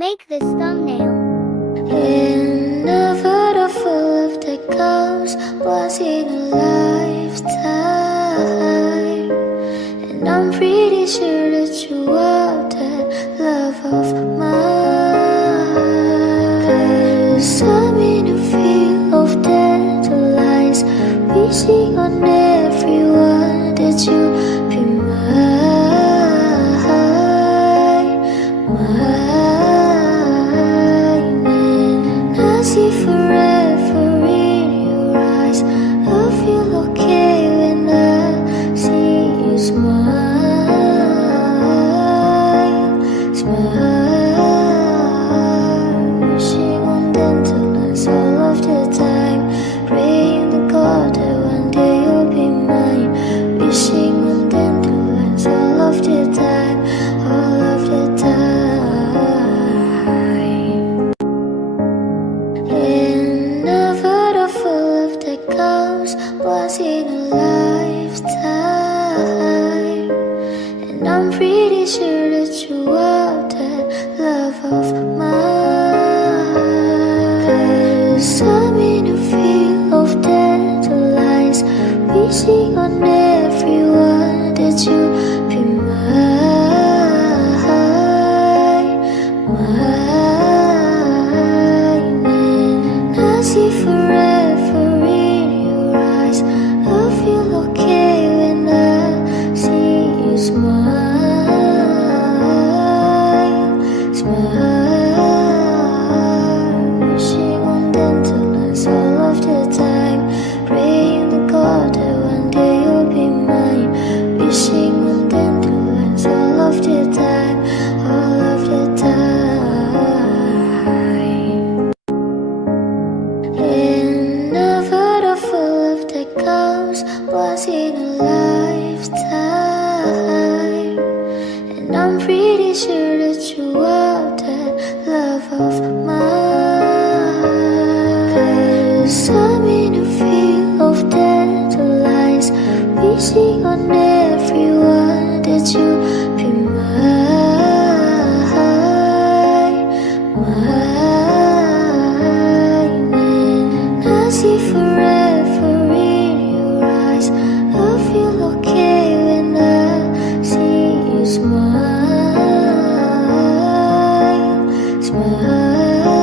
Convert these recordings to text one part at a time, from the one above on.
make this thumbnail. In a photo full of the ghosts, was in a lifetime. And I'm pretty sure that you are that love of mine. 'Cause I'm in a field of dandelions, wishing on everyone that you be mine. See forever in your eyes. I feel okay when I see you smile. Smile. Wishing on dandelions all of the time, praying to God that one day you'll be mine. Wishing on dandelions all of the time, all of the time. Was in a lifetime. And I'm pretty sure that you are that love of mine. 'Cause I'm in a field of dandelions, wishing on everyone that you be mine. Mine. And I see forever in your eyes. I feel okay when I see you smile. Smile. Wishing on dandelions all of the time, praying to God that one day you'll be mine. Wishing on dandelions all of the time, all of the time. In a photo full of the ghosts, was in a lifetime. And I'm pretty sure that you are that love of mine. 'Cause I'm in a field of dandelions, wishing on everyone that you be mine. Mine. And I see forever in your eyes. I feel okay when I see you smile. Smile.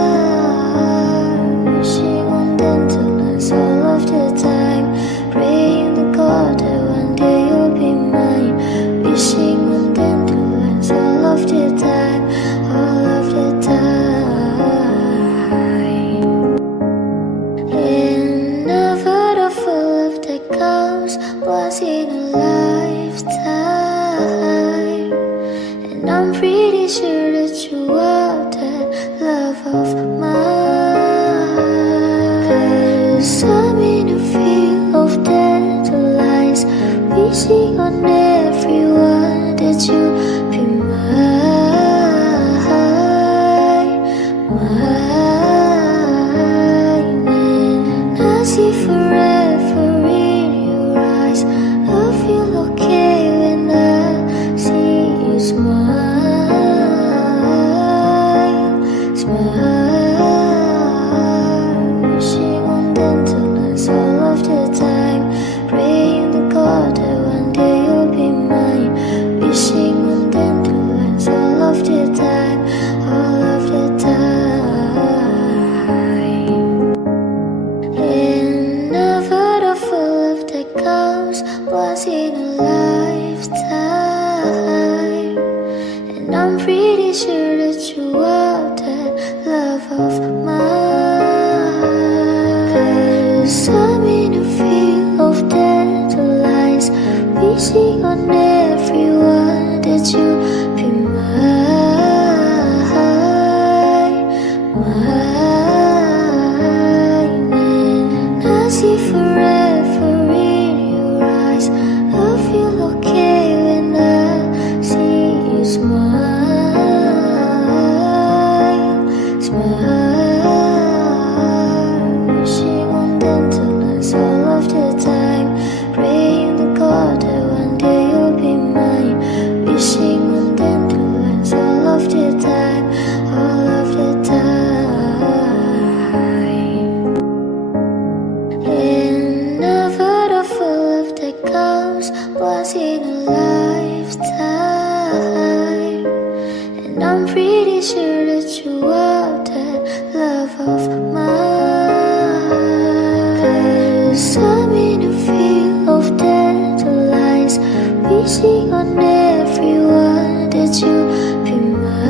Wishing on dandelions all of the time, praying to God that one day you'll be mine. Wishing on dandelions all of the time, all of the time. In a photo full of the ghosts, was in a lifetime. And I'm pretty sure that you are that love of mine. 'Cause I'm in a field of dandelions, wishing on everyone that you be mine. Mine. And I see forever in your eyes. I feel okay when I see you smile. Smile. Wishing on dandelions all of the time, praying to God that one day you'll be mine. Wishing on dandelions all of the time, all of the time. In a photo full of the ghosts, was in a lifetime. And I'm pretty sure that you are that love of mine. 'Cause I'm in a field of dandelions, wishing on everyone that you be mine. Mine. Mine. And I see forever in your eyes. I feel okay when I see you smile. Smile. Smile. Wishing on dandelions all of the time, praying to God that one day you'll be mine. Wishing on dandelions all of the time, all of the time. In a photo full of the ghosts, was in a lifetime. And I'm pretty sure that you are that love of mine. 'Cause I'm in a field of dandelions, wishing on everyone that you be mine. Mine. And I see forever in your eyes. I feel okay when I see you smile. Smile. Wishing on dandelions all of the time, praying to God that one day sure that you are that love of mine. 'Cause I'm in a field of dandelions, wishing on everyone that you be mine,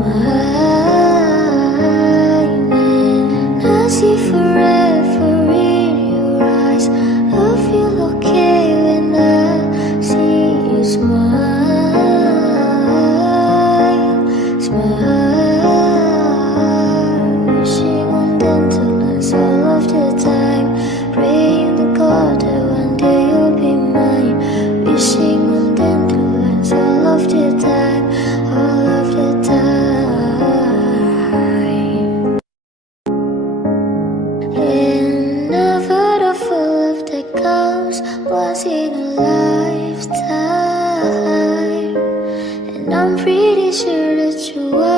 mine. And I see forever in your eyes. I feel okay when I see you smile, smile. Wishing on dandelions all of the time, praying to God that one day you'll be mine. Wishing on dandelions all of the time, all of the time. And I've heard of a love that comes once in a lifetime, and I'm pretty sure that you are